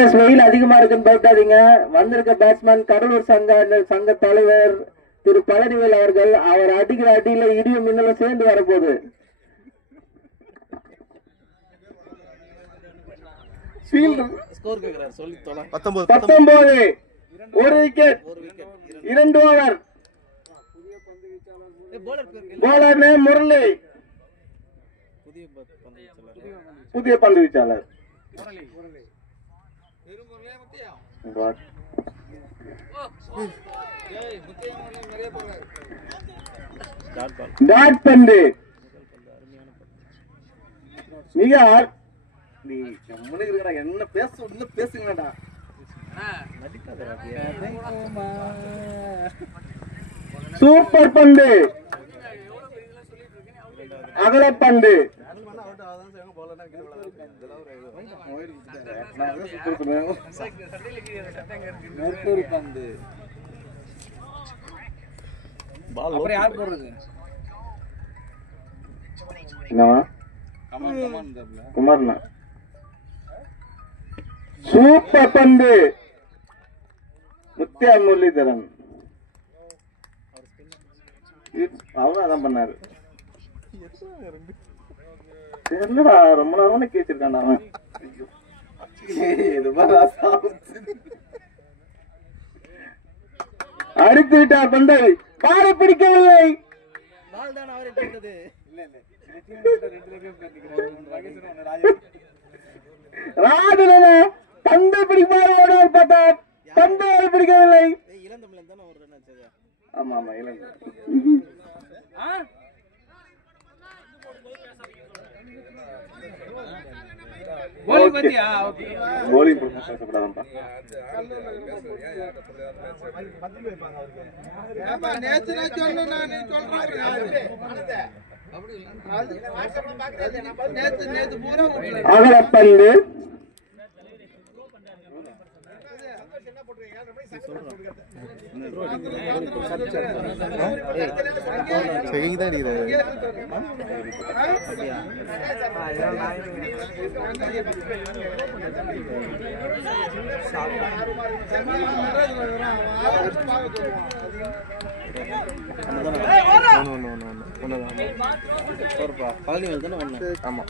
வெயில் அதிகமா இருக்குன்னு பயப்படாதீங்க. வந்திருக்க பேட்ஸ்மேன் கடலூர் சங்க தலைவர் திரு பழனிவேல் அவர்கள். அவர் அடிக்கிற அடியில இடியும் மின்னலும் சேர்ந்து வரப்போகுது. ஸ்கோர் 19 ஒரு wicket 2 over. Bowler name Murali, புதிய பந்து வீச்சாளர். டாட் பந்து மிக என்ன பேசுங்கடா. சூப்பர் பந்து, அகலப்பந்து. யார் போடுறது? குமார்னா. சூப்பர் பந்து, முத்தியா முரளிதரன். அவரும் அதான் பண்ணாரு. தெரியலடா, ரொம்ப நேரம் கேச்சிருக்கான் அவன். அடித்து விட்டார் பந்தை. பாலை பிடிக்கவில்லை. ராஜன பந்தை பிடிப்பார் பார்த்தா பந்தை பிடிக்கவில்லை. ஆமா ஆமா இளந்தமிழ். போலிங் பேசப்படாதப்பா. அகலப்பந்து ஆமா.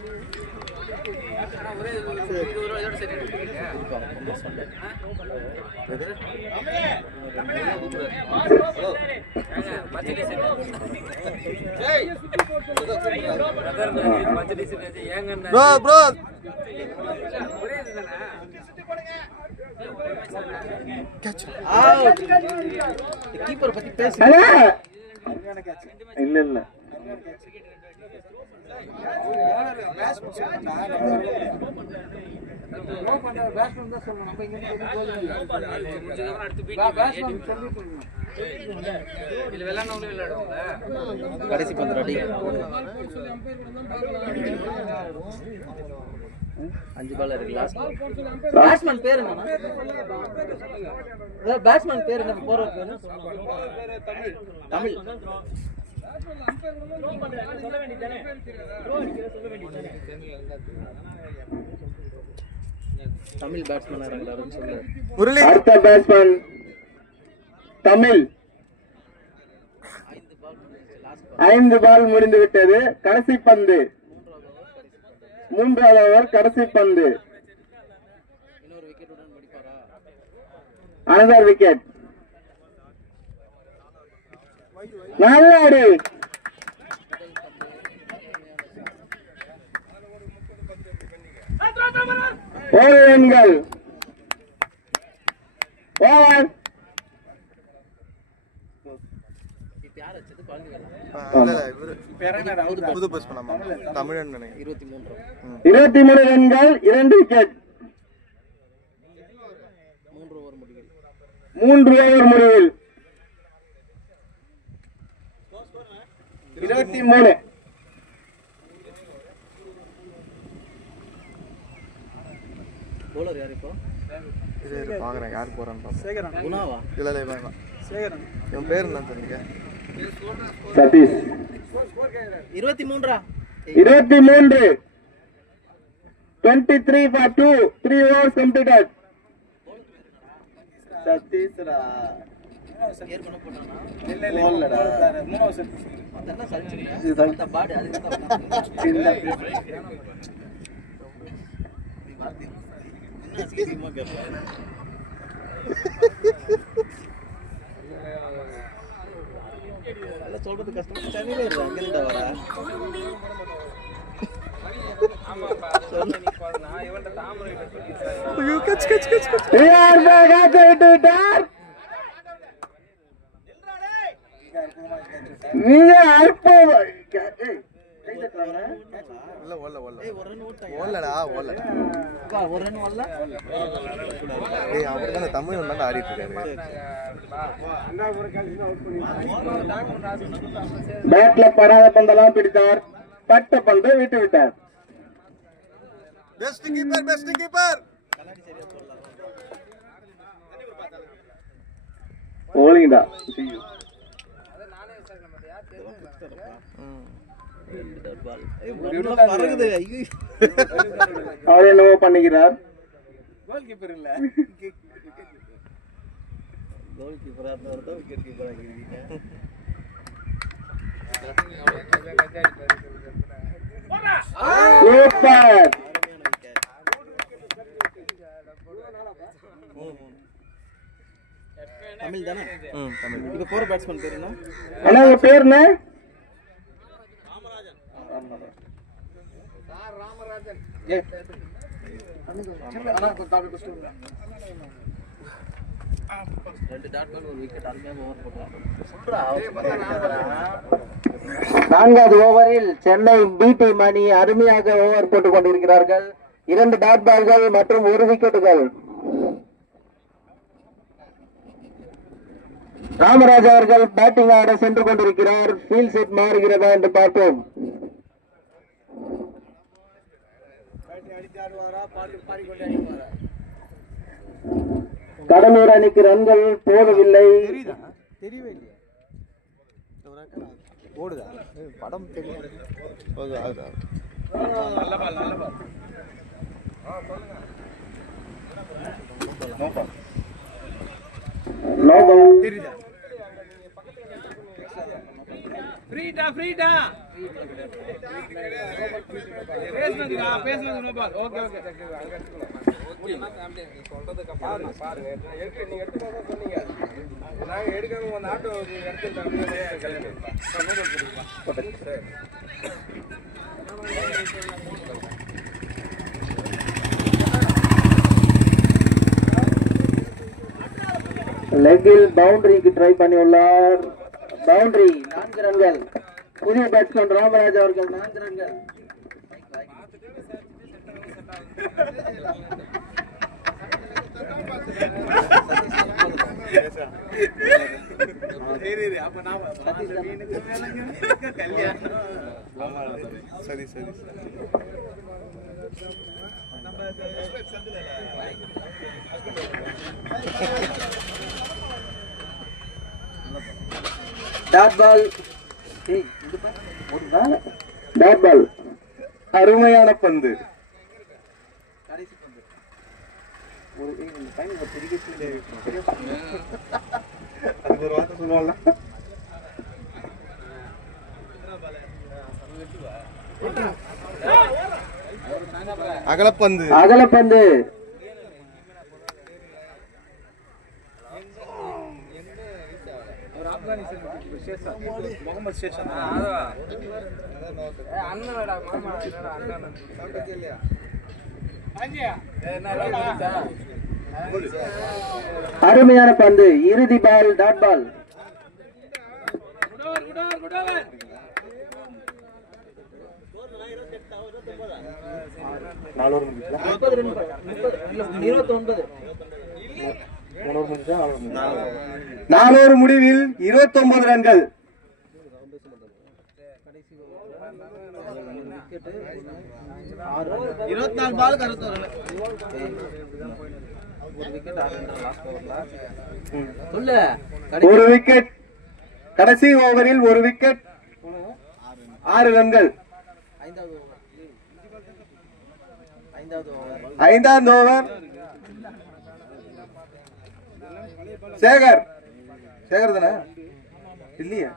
கீப்பர் பத்தி பேச இல்ல இல்ல கடைசி 15 அடி 5 பால் இருக்கு. பேட்ஸ்மேன் பேர் என்ன? பேட்ஸ்மேன் பேர் என்ன? போறவர் பேரு தமிழ். தமிழ் பேட்ஸ்மேன் இறங்குறாருன்னு சொல்லு. அடுத்த பேட்ஸ்மேன் தமிழ். 5 பால் முடிந்து விட்டது. கடைசி பந்து, 3வது ஓவர், கடைசி பந்து. Another wicket. நல்ல அடி. ரன்கள். ஓவர். புது பஸ் பண்ணாமா தமிழன் 23 ரன்கள், 2 விக்கெட். 3 ஓவர் முடிவில் 23. போலர் யார் இப்போ? இது பாக்குறேன் யார் போறான்னு பாப்போம். சேகரன் குணாவா? இல்ல இல்ல இவன் சேகரன். இவன் பேர் என்ன சொன்னீங்க? சதீஷ். 23 23. 23 for 2. 3 overs completed. சதீஷ்டா சொல்றது கஷ்டம். சென்னையில இருக்கு, அங்கிருந்தா வர தமிழ் வந்து ஆடிட்டு இருக்காரு. பேட்ல படாத பந்தெல்லாம் பிடித்தார், பட்ட பந்தை விட்டு விட்டார். Best keeper, best keeper. ஓலிங்கடா அவர் என்னவோ பண்ணுகிறார். கோல் கீப்பர் இல்ல, கோல் கீப்பரா இருந்தா விக்கெட் கீப்பர் ஆகிருக்கீங்க. சூப்பர். தமிழ் தானே? இப்ப போற பேட்ஸ்மேன் பேர் என்ன? அண்ணா உங்க பேர் என்ன? நான்காவது ஓவரில் சென்னை பி டீம் அணி அருமையாக ஓவர் போட்டுக் கொண்டிருக்கிறார்கள். 2 டாட் பால்கள் மற்றும் 1 விக்கெட்டுகள். ராமராஜ் அவர்கள் பேட்டிங் ஆட சென்று கொண்டிருக்கிறார். ஃபீல்ட் செட் மாறுகிறதா என்று பார்ப்போம். கடலூர் அணிக்கு ரன்கள் போடவில்லை. தெரியவே இல்லையா? ஓடுதா படம் தெரியும். ஃப்ரீடா பேசுனது நோ பால். ஓகே சொல்றதுக்கு பாருங்க, நீங்க எடுத்து சொன்னீங்க, நாங்க எடுக்காம ஒரு ஆட்டோ லெக்கில் பவுண்டரிக்கு ட்ரை பண்ணியுள்ளார். பவுண்டரி, 4 ரன்கள். புதிய பேட்ஸ்மேன் ராமராஜ் அவர்கள் 4 ரன்கள். சரி டாட் பால். Dot ball. அருமையான பந்து. அது ஒரு வார்த்தை சொல்லுவாங்க. அகலப்பந்து. முகமது சேஷன் அண்ணனடா மாமா அண்ணன் இல்லையா? அருமையான பந்து. இறுதி பால், டாட் பால். நாலூறு முடிவில் 29 ரன்கள். 24 பால் 61 ரன். ஒரு விக்கெட். கடைசி ஓவரில் 1 விக்கெட், 6 ரன்கள். 5வது ஓவர் சேகர் சேகர் தானே இல்லையா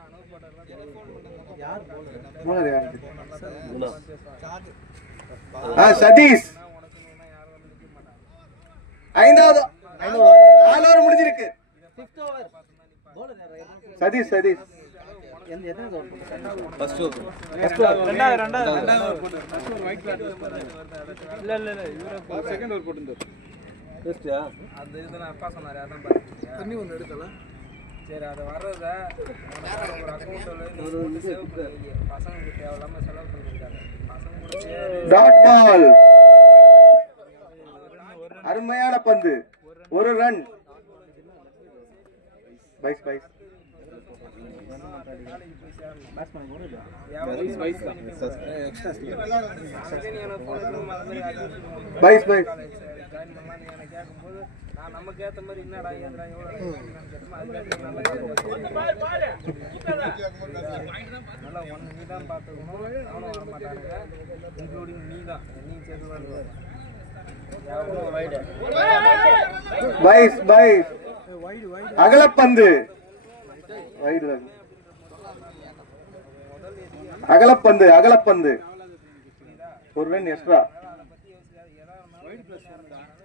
சதீஷ் ஐந்தாவது 4 ஓவர் முடிஞ்சிருக்கு சதீஷ் சதீஷ் அப்பா சொன்னாரு அதான் தண்ணி ஒன்று எடுக்கலாம் சரி அதை வர்றத பசங்களுக்கு தேவையில்லாம செலவு பண்ணிருக்காரு பசங்க டாட் பால் அருமையான பந்து ஒரு ரன் பைஸ் பைஸ் பைஸ் பைஸ் கேட்கும்போது நான் நமக்கு ஏற்ற மாதிரி என்னடா ஏதுடா எவ்வளோ நல்லா ஒன்று நீ தான் பார்த்துக்கணும் அவனும் வர மாட்டானுங்க இன்க்ளூடிங் நீ தான் நீ சேர்த்து பைஸ் பைஸ் அகலப்பந்து அகலப்பந்து அகலப்பந்து ஒரு ரன் எக்ஸ்ட்ரா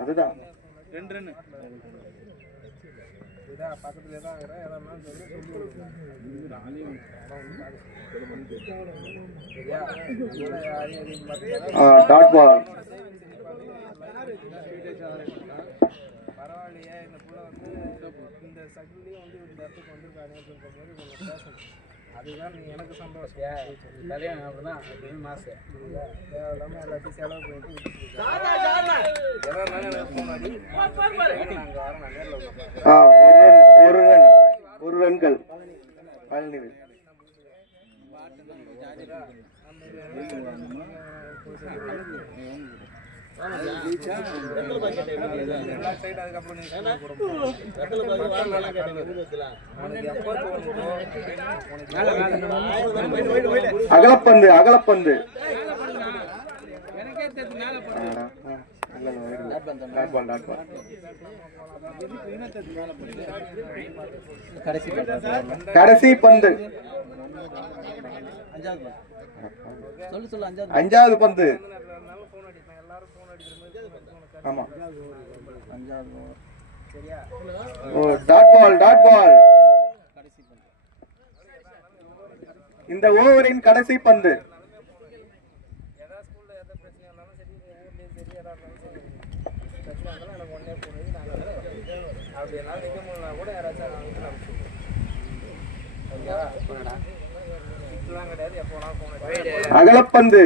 அதுதான் 2 ரன் பக்கத்துல தான் டாட் பால் பரவாயில்லையே இந்த புள்ள வந்து இந்த சகுலையும் வந்து இந்த இடத்துக்கு வந்திருக்காங்க அப்படின்ற மாதிரி கொஞ்சம் பேசணும் அதுதான் நீ எனக்கு சந்தோஷம் கல்யாணம் அப்படிதான் அப்படின்னு மாசு தேவையில்லாம எல்லாத்தையும் செலவு பண்ணிட்டு ஒரு ரன்கள் அகலப்பந்து அகலப்பந்து கடைசி பந்து அஞ்சாவது பந்து ஆமா டாட் பால் டாட் பால் இந்த ஓவரின் கடைசி பந்து அகலப்பந்து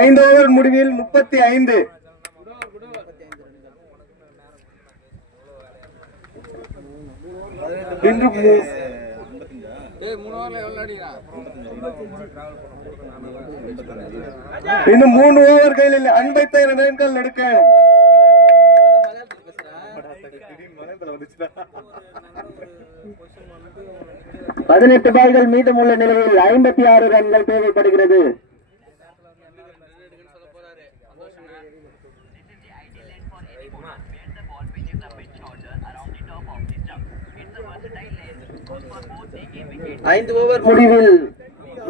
ஐந்து ஓவர் முடிவில் 35 இன்னும் 3 ஓவர்களில் 52 ரன்கள் எடுக்க 18 பால்கள் மீதமுள்ள நிலையில் 56 ரன்கள் தேவைப்படுகிறது. ஐந்து ஓவர் முடிவில்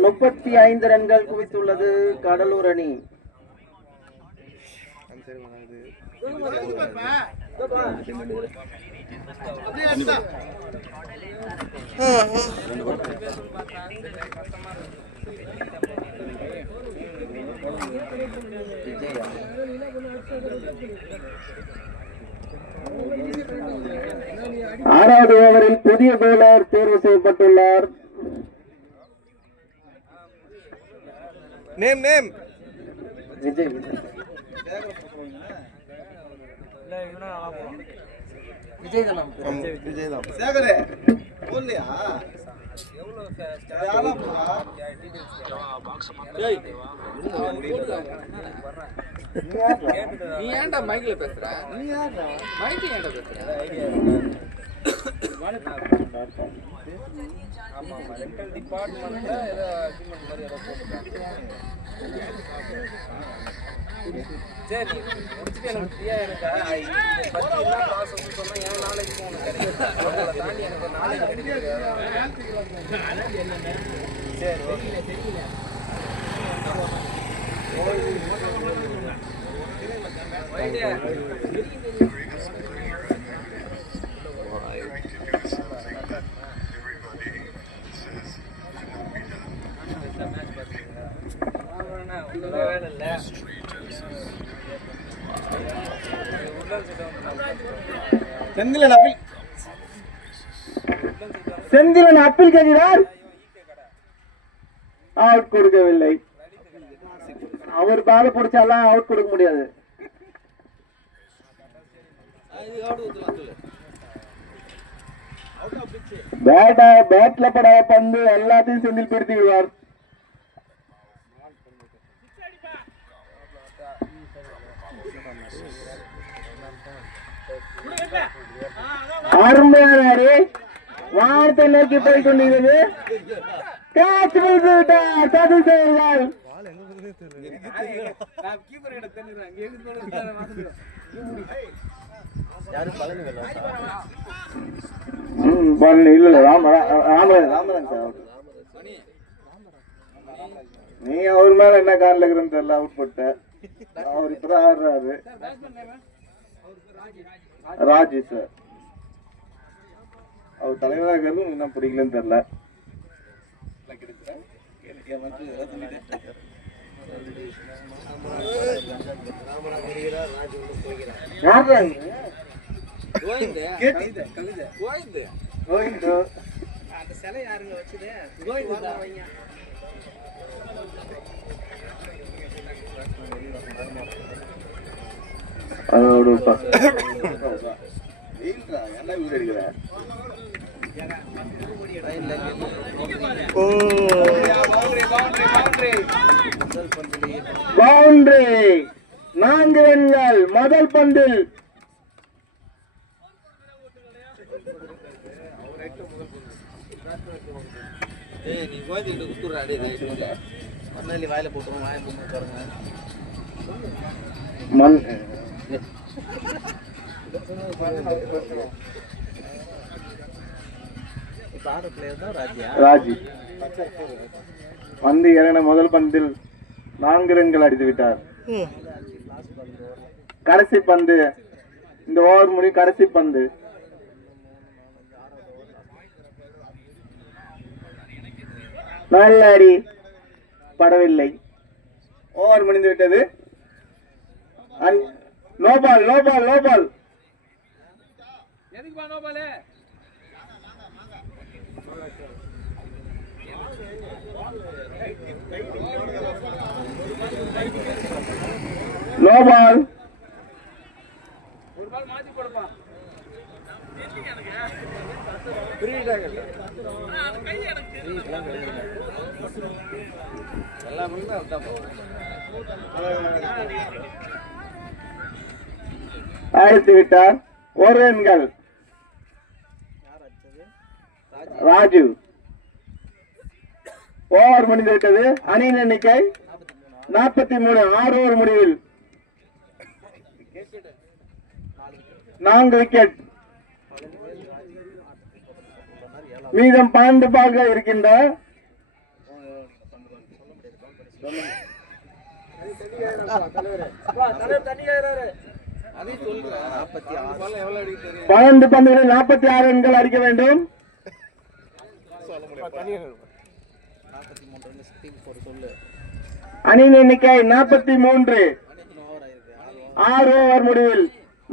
35 ரன்கள் குவித்துள்ளது கடலூர் அணி. ஆறாவது ஓவரில் புதிய பவுலர் தேர்வு செய்யப்பட்டுள்ளார். விஜய் விஜய் தான் விஜய் தான். சேகரே போடலையா? நீ ஏன்டா மைக்ல பேசுற? நீ ஏன்டா மைக்ல ஏன்டா பேசுற? ஆமா ஆமா ரெண்டல் டிபார்ட்மென்ட்ல ஏதோ அக்ரிமெண்ட் மாதிரி ஏதோ போட்டுருக்காங்க. சரி முடிச்சுட்டு எனக்கு ஃப்ரீயா இருக்கா? பத்தி என்ன ப்ராசஸ் சொன்னா என் நாளைக்கு உனக்கு கிடைக்கும். அவங்கள தாண்டி எனக்கு நாளைக்கு கிடைக்குது. சரி ஓகே தெரியல. செந்திலன் அப்பீல் கேட்கிறார், அவுட் கொடுக்கவில்லை. அவர் பால பிடிச்சாலாம் அவுட் கொடுக்க முடியாது. பேட்ல படாத பந்து எல்லாத்தையும் செந்தில் பிடித்து விடுவார். அருமையான வார்த்தை நோக்கி போய் கொண்டிருக்கிறது. இல்ல ராமராஜன் சார், நீ அவர் மேல என்ன கார்ல இருக்கிறன்னு தெரியல, அவுட் போட்ட. அவர் இப்பதான் ஆடுறாரு. ராஜி சார் அவர் தலைவராக இருக்கிறதும் என்ன பிடிக்கலன்னு தெரியல. அதோட என்ன வீடு அடிக்கிற பவுண்டரி 4 ரன்கள் முதல் பந்தில். வாயில போட்டு வாய போட்டு பாருங்க. ராஜி பந்து இறங்கின முதல் பந்தில் 4 ரன்கள் அடித்து விட்டார். கடைசி பந்து, இந்த ஓவர் முடியும் கடைசி பந்து. நல்ல அடி படவில்லை. ஓவர் முடிந்து விட்டது. No ball no ball no ball. எதுக்குப்பா நோ பால்? No ball. ஒரு பால் மாத்தி போடுப்பா. அடித்து விட்டார். 1 ரன்கள். ராஜு. ஓவர் முடிந்து விட்டது. அணியின் எண்ணிக்கை 43. 6 ஓவர் முடிவில் 4 விக்கெட். மீதம் 12 பால்கள் இருக்கின்ற. அதை சொல்றேன். 12 பந்துகளில் 46 ரன்கள் அடிக்க வேண்டும். அணியின் எண்ணிக்கை 43. 6 ஓவர் முடிவில்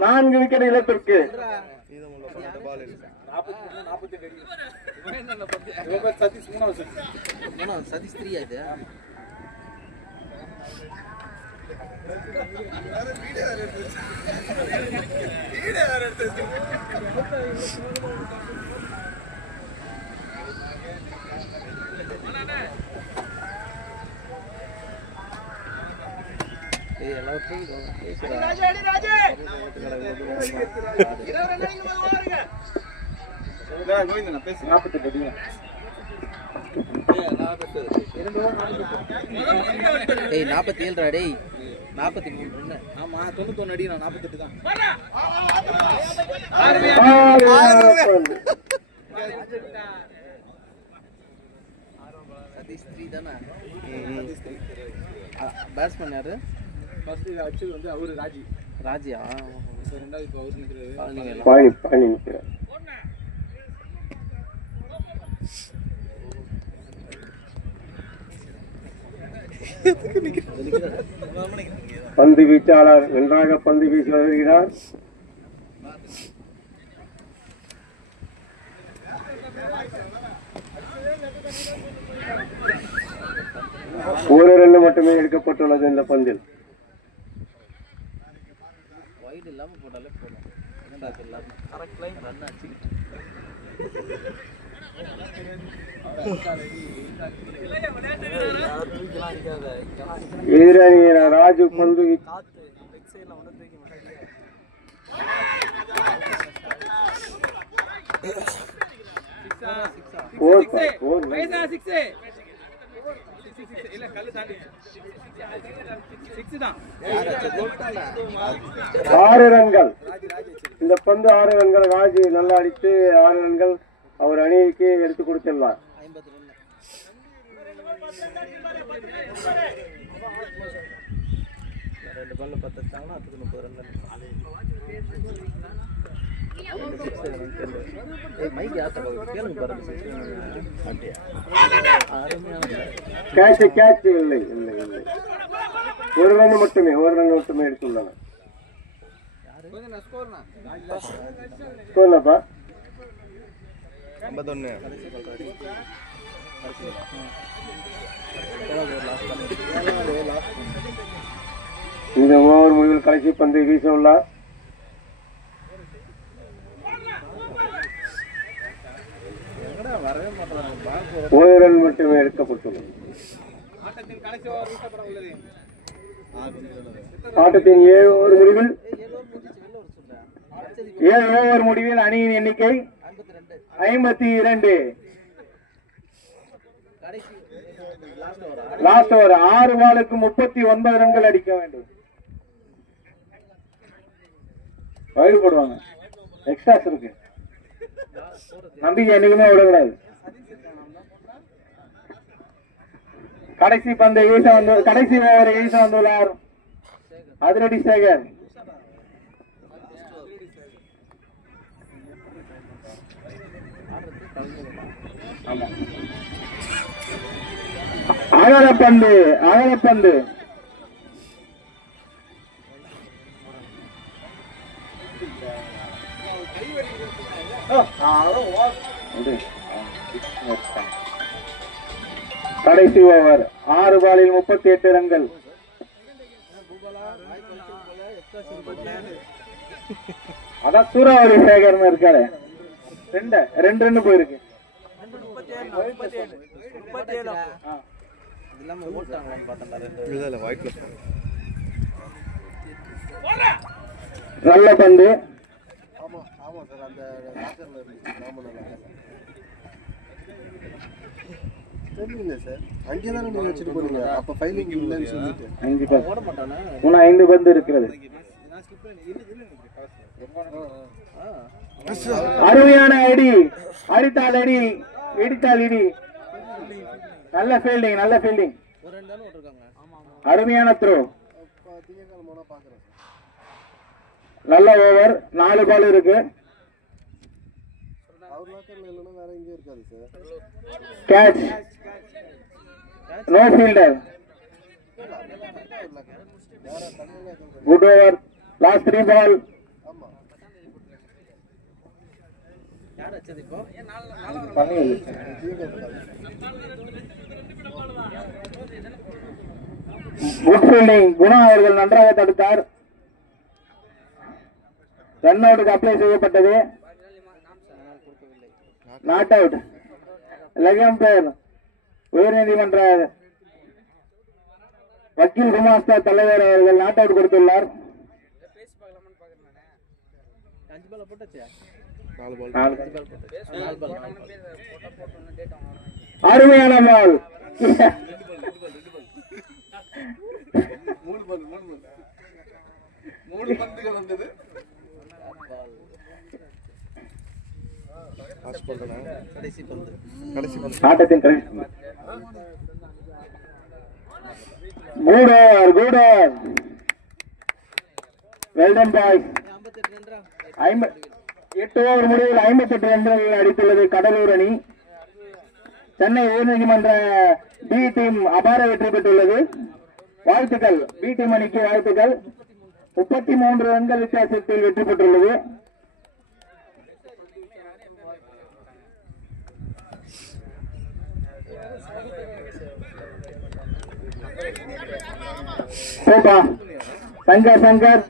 4 விக்கெட் இழப்பிற்கு. சதீஷ் 3 ஆயிடுது. டேய் 47 டேய் 43 ரன். ஆமா 91 அடி நான் 48 தான். சதீஷ் 3 தானா? பேட்ஸ்மேன் யாரு? ஃபர்ஸ்ட் அடிச்சது வந்து அவரு ராஜியா? ரெண்டாவது இப்போ அவரு நிக்கிறாரு. பாணி நிற்கிறார். பந்து வீச்சாளர் நன்றாக பந்து வீசி வருகிறார். ஒரு ரன் மட்டுமே எடுக்கப்பட்டுள்ளது இந்த பந்தில். வைட் இல்லாம போட்டாலே போதும். என்னடா இதெல்லாம் கரெக்ட் லைன் ரன் ஆச்சு. எதிரணியர் ராஜு பந்து ஆறு ரன்கள். இந்த பந்து 6 ரன்கள். ராஜு நல்லா அடித்து 6 ரன்கள் அவர் அணிக்கு எடுத்து கொடுத்துள்ளார். 2 பால்ல 10 அடிச்சாங்கன்னா அதுக்கு 30 ரன். மைக் யாத்த கேளுங்க பாருங்க. கேட்ச் இல்லை. ஒரு ரன் மட்டுமே எடுத்துள்ளனர். ஸ்கோர்னப்பா 51. இந்த ஓவர் முடிவில் கடைசி பந்தை வீச உள்ளார். ஒரு ரன் மட்டுமே எடுக்கப்பட்டுள்ளது. ஆட்டத்தின் 7 ஓவர் முடிவில் அணியின் எண்ணிக்கை 52. லாஸ்ட் ஓவர் 6 பாலுக்கு 39 ரன்கள் அடிக்க வேண்டும். வயது போடுவாங்க. எக்ஸ்ட்ராஸ் இருக்கு. நம்பிக்கை என்னைக்குமே விடக்கூடாது. கடைசி பந்தை கடைசி ஓவரை வீச வந்துள்ளார் அதிரடி சேகர். அகலப்பந்து கடைசி ஓவர் 6 பாலில் 38 ரன்கள். அதான் சூறாவளி சேகர்னு இருக்காரு. 2 ரன் போயிருக்கு. நல்ல பந்து. இன்னும் 5 பந்து இருக்கிறது. அருமையான அடி. அடித்தால் அடி, இடித்தால் இடி. நல்ல ஃபீல்டிங். அருமையான த்ரோ. நல்ல ஓவர். 4 பால் இருக்கு. Catch. No fielder. Good over. Last 3 ball. Good fielding. Guna அவர்கள் நன்றாக தடுத்தார். ரன் அவுட்டுக்கு அப்ளை செய்யப்பட்டது. Not out. லெக் அம்பையர் உயர்நீதிமன்ற வக்கீல் குமாஸ்தா தலைவர் அவர்கள் நாட் அவுட் கொடுத்துள்ளார். அருமையான பால். ஆட்டத்தின் good over. Well done boys. 8 over முடிவில் 58 ரன்கள் அடித்துள்ளது கடலூர் அணி. சென்னை உயர்நீதிமன்ற பி டீம் அபார வெற்றி பெற்றுள்ளது. வாழ்த்துக்கள் பி டீம் அணிக்கு வாழ்த்துக்கள். 33 ரன்கள் வித்தியாசத்தில் வெற்றி பெற்றுள்ளது. Shankar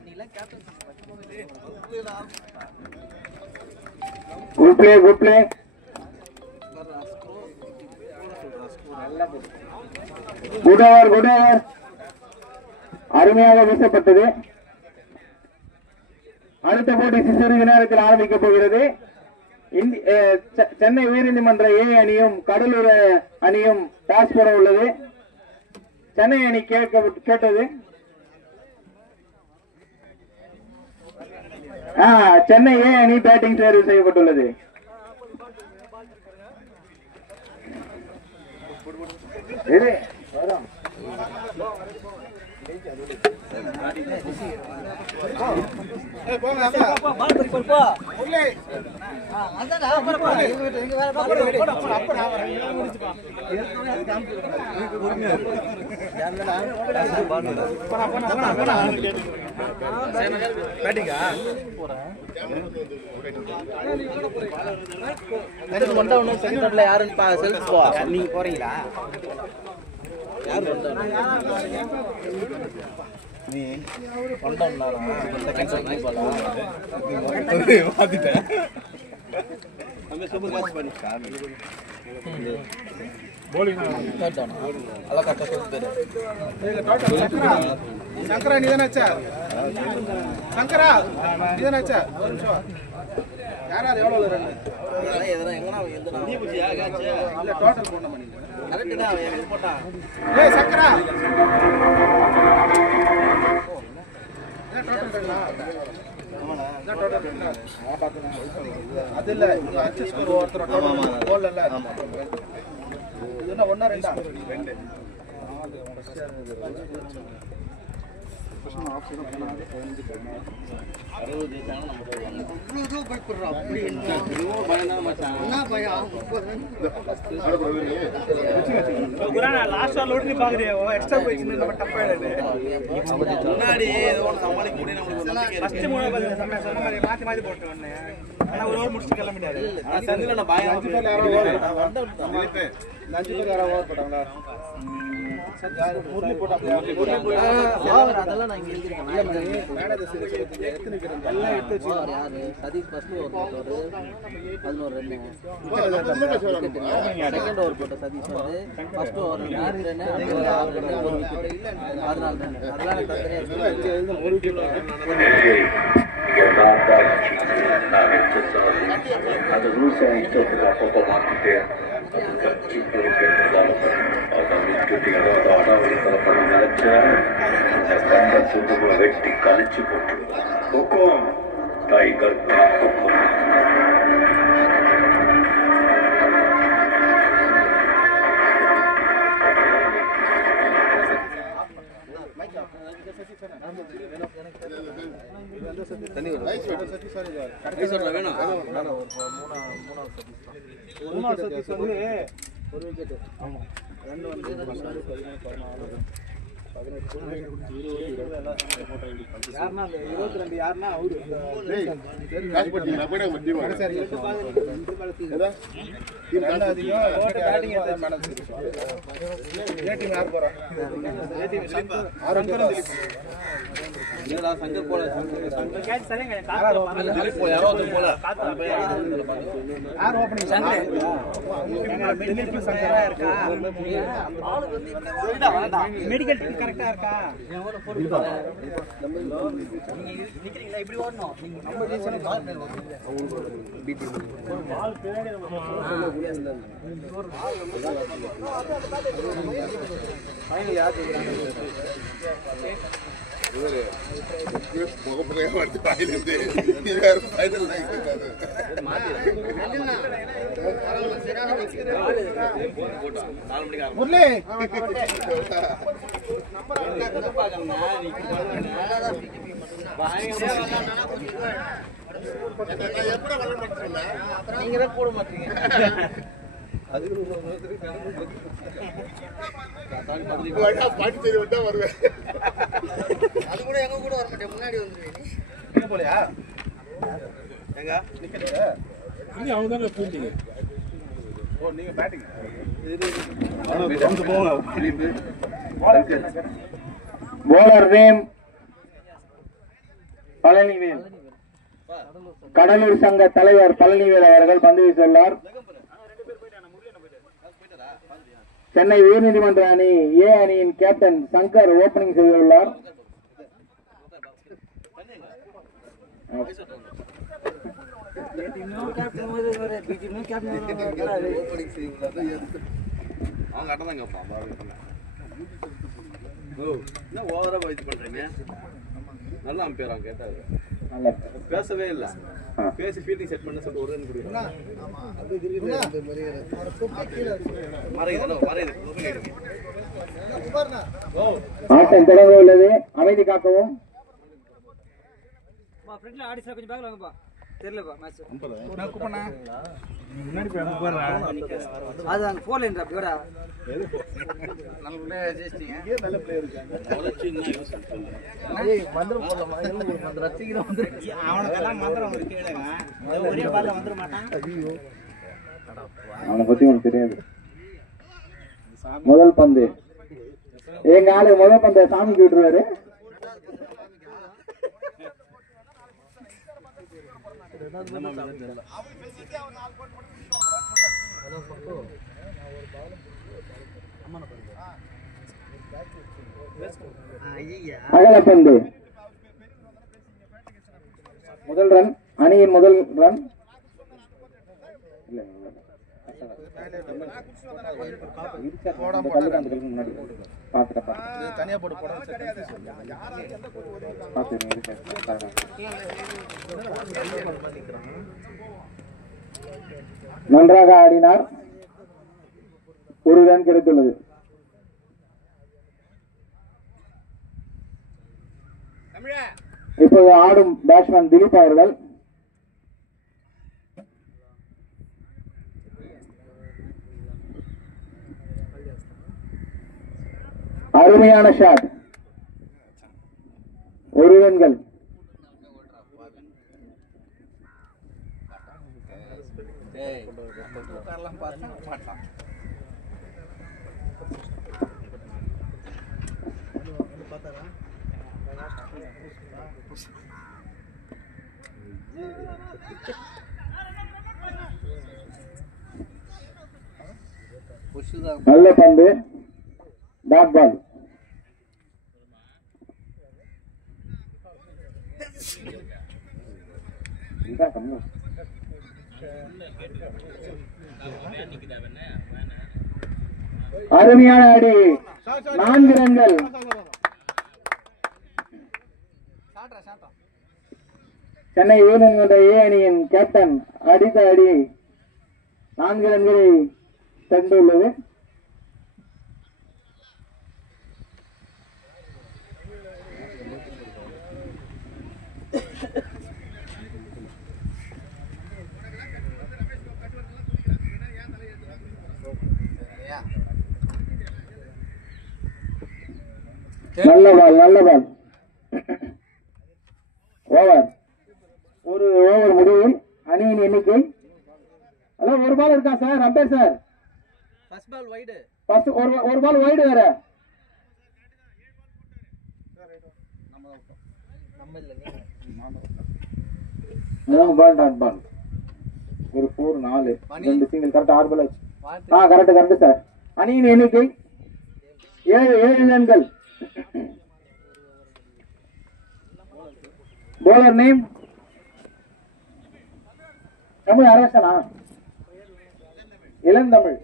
good play. Good over. அருமையாக வீசப்பட்டது. அடுத்த போட்டி சிறிது நேரத்தில் ஆரம்பிக்கப் போகிறது. சென்னை உயர்நீதிமன்ற ஏ அணியும் கடலூர் அணியும் டாஸ் போட உள்ளது. சென்னை அணி கேட்டது. சென்னை ஏ அணி பேட்டிங் தேர்வு செய்யப்பட்டுள்ளது. நீங்க போறீங்களா? சங்கரா நீதானாச்சா? சங்கரா நீதானாச்சா? ஒரு நிமிஷம். யாராவது எவ்வளவு ரன்? இல்ல டோட்டல் போட மாட்டீங்க. கரெக்ட் தான் போட்டா. ஏய் சங்கரா. டோட்டல் ரன்னா? ஆமாடா. டோட்டல் ரன்னா? பாத்தேன். அது இல்ல நீங்க அட்ஜஸ்ட் ஸ்கோர் ஓவர்ல டோட்டல் கோல் இல்ல. இது என்ன 1 2 2 அதெல்லாம் நான் இங்க எழுதிருக்கேன். சதீஷ் ஃபர்ஸ்ட் ஓவர் போட்டாரு 11 ரன். செகண்ட் ஓவர் போட்ட சதீஷ் வந்து first over 4 run, 6 run, 1 wicket, 14 run. அதெல்லாம் ஒரு விக்கெட். அது ரூல்ஸ் இஷ்டத்துக்கு அப்பப்போ மாற்றிட்டு அடாவடி தரப்பட நினைச்ச இந்த கண்ட துண்டுவை வெட்டி கழிச்சு போட்டு கொக்கோம் டைகர் கொக்கோம். யாருன்னா அந்த 22 யாருன்னா அவரு சங்கர் போல மெடிக்கல் டீம் கரெக்டா இருக்கா நிக்கிறீங்களா இப்படி ஓடணும் நீங்க தான் போட மாட்டீங்க அது கூட எங்க கூட வர மாட்டேன் முன்னாடி வந்துருவீங்க போலையா எங்க அவங்க தானே போயிட்டீங்க நீங்க batting bowler name Palanivel. Cuddalore சங்க தலைவர் பழனிவேல் அவர்கள் பந்து வீசுள்ளார். சென்னை உயர்நீதிமன்ற அணி ஏ அணியின் கேப்டன் சங்கர் ஓபனிங் செய்துள்ளார். ஓவரா வயசு பண்றீங்க நல்லா அம்பேரா கேட்டாரு பேசவே இல்ல பேசி ஃபீல்டிங் செட் பண்ண சொல்லிட்டு ஒரு ரன் குடிக்கலாம் ஆட்டம் தொடங்க உள்ளது. அமைதி காக்கவும். கொஞ்சம் பேக்ல வாங்கப்பா தெரியலப்பா மேட்ச் அது அங்க போலன்ற அப்படியோட நல்ல பிளேயர் ஜெயிச்சிட்டீங்க நல்ல பிளேயர் அவனுக்கெல்லாம் மந்திரம் ஒரு கேளுங்க ஒரே பால்ல வந்துட மாட்டான். அவனை பத்தி உனக்கு தெரியாது. முதல் பந்து எங்க ஆளு முதல் பந்த சாமிக்கு விட்டுருவாரு. அகலப்பந்து முதல் ரன், அணியின் முதல் ரன். நன்றாக ஆடினார். ஒரு ரன் கிடைத்துள்ளது. இப்போது ஆடும் பேட்ஸ்மேன் திலீப் அவர்கள். அருமையான ஷாட். ஒரு ரன்கள். நல்ல பந்து. Dot ball. அருமையான அடி. 4 ரன்கள். சென்னை உயர்நீதிமன்ற ஏ அணியின் கேப்டன் அடித்த அடி 4 ரன்களை சென்றுள்ளது. நல்ல பால் ஓவர். ஒரு ஓவர் முடிவில் அணியின் எண்ணிக்கை அதான் ஒரு பால் இருக்கா sir umpire sir? First ball wide. First ஒரு பால் வைடு வேற. நம்ம இல்ல 3 பால் டாட் பால். ஒரு 4 4 2 சிங்கிள் கரெக்ட் 6 பால் ஆச்சு. Correct sir. அணியின் எண்ணிக்கை 7 ரன்கள். போலர் நேம் தமிழ் அரசனா? இளந்தமிழ்.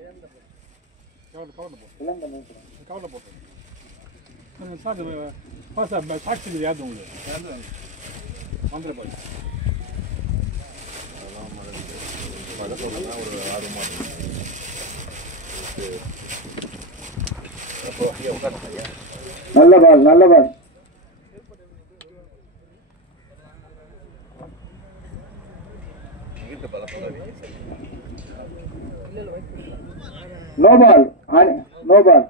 நல்ல பால். No ball.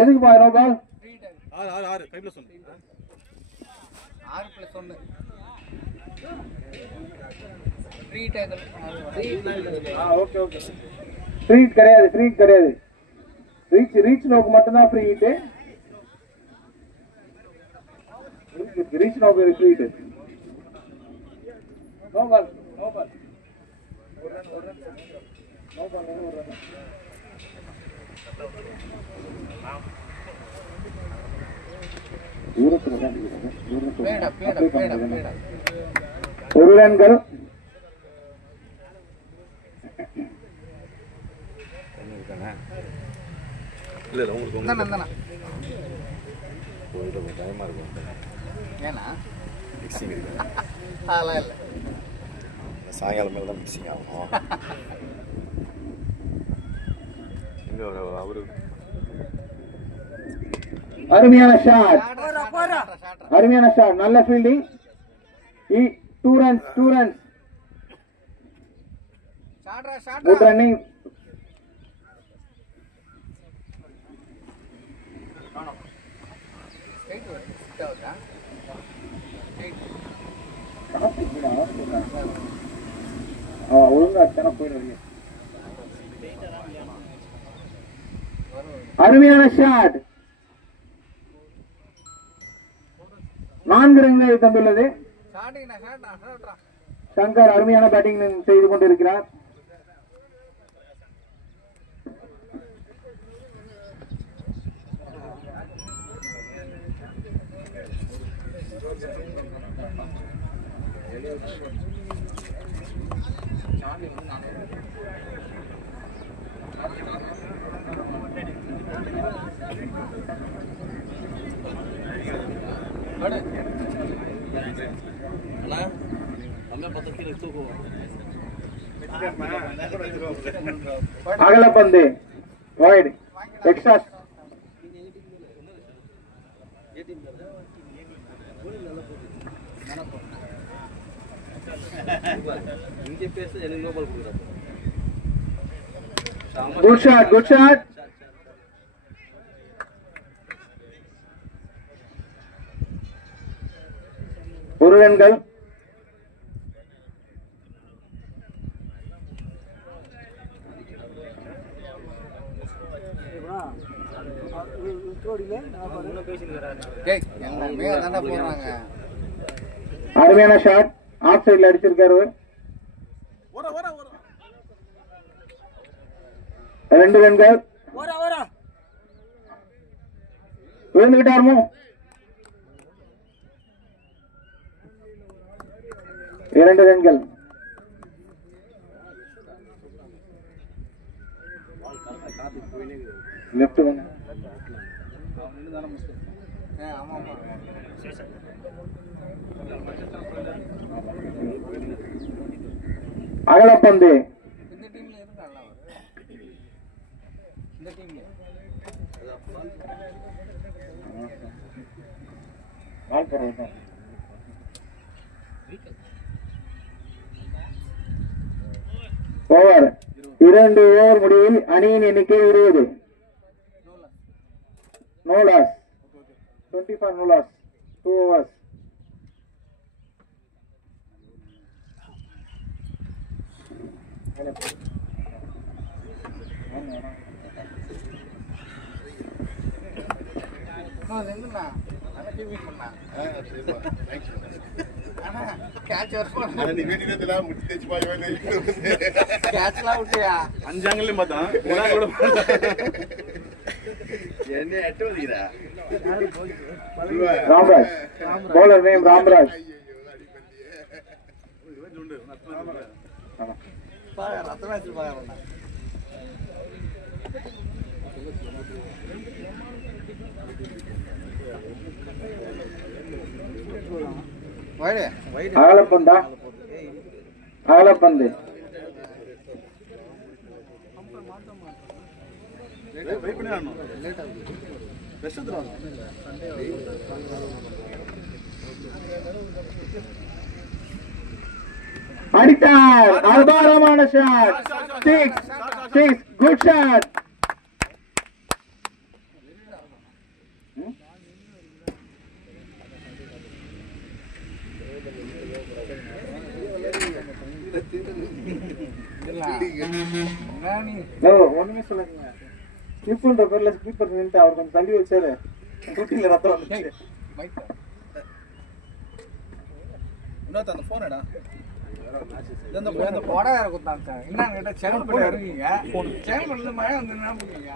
எதுக்கு பா நோ பால்? 6+1 ஃப்ரீ டேக்கல். ஓகே. ஃப்ரீ கிடையாது. ரீச் நோக்கு மட்டும் தான் ஃப்ரீ ஹிட். ரீச் நோக்கு ஃப்ரீ ஹிட். No ball. ஒரு ரன்கள். சாயங்காலம் மேல தான் மிக்சிங் ஆகும். அருமையான ஷாட். நல்ல ஃபீல்டிங். 2 runs. Good running. ஒழுங்கா போயிடுவீங்க. அருமையான ஷாட். 4 ரன்களை தந்துள்ளது. சங்கர் அருமையான பேட்டிங் செய்து கொண்டிருக்கிறார். அகலப்பந்து வைட் எக்ஸ்ட்ரா. Good shot. ஒரு ரன்கள். அருமையான ஷாட். ஆஃப் சைட்ல அடிச்சிருக்காரு. 2 ரன்கள். விழுந்துகிட்டாருமோ? 2 ரன்கள். லெஃப்ட் வந்து அகலப்பந்து. ஓவர் 2 ஓவர் முடிவில் அணியின் எண்ணிக்கை 20. No loss. 24 no loss, 2 overs. அஞ்சாங்கலையும் பார்த்தான் Ramraj, bowler name Ramraj. அகலப்பந்தா அகலப்பந்து அடித்தார் அபாரமான ஷாட் 6 குட் ஷாட் ஒண்ணுமே சொல்லாதீங்க ஸ்லிப்ன்ற பேர்ல ஸ்லீப்பர் நின்று அவர் கொஞ்சம் தள்ளி வச்சாரு குட்டியில ரத்தம் வந்துச்சு அந்த போனடா இந்த போடா கொடுத்தாங்க என்ன கேட்டா சேனல் பண்ணி இருக்கீங்க சேனல் பண்ணி மழை வந்து என்ன பண்ணுவீங்க